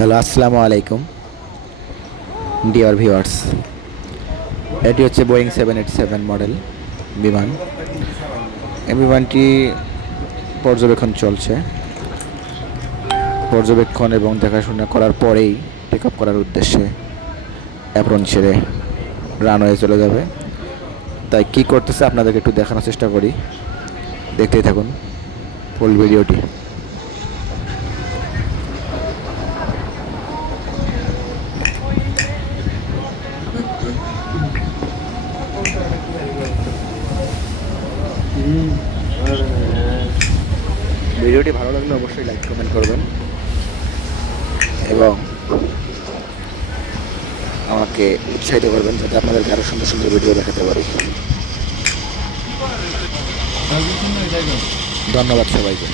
Hello, আসসালামু আলাইকুম dear viewers. এটি হচ্ছে বোয়িং 787 মডেল বিমান। এই বিমানটি পর্যবেক্ষণ চলছে। পর্যবেক্ষণ এবং দেখাশোনা করার পরেই টেক অফ করার উদ্দেশ্যে অ্যাপ্রন ছেড়ে রানওয়ে চলে যাবে। তাই কি করতেছে আপনাদেরকে একটু দেখানোর চেষ্টা করি, দেখতেই থাকুন ফুল ভিডিওটি। ভিডিওটি ভালো লাগলে অবশ্যই লাইক কমেন্ট করবেন এবং আমাকে উৎসাহিত করবেন যাতে আপনাদেরকে আরও সুন্দর সুন্দর ভিডিও দেখাতে পারি। ধন্যবাদ সবাইকে।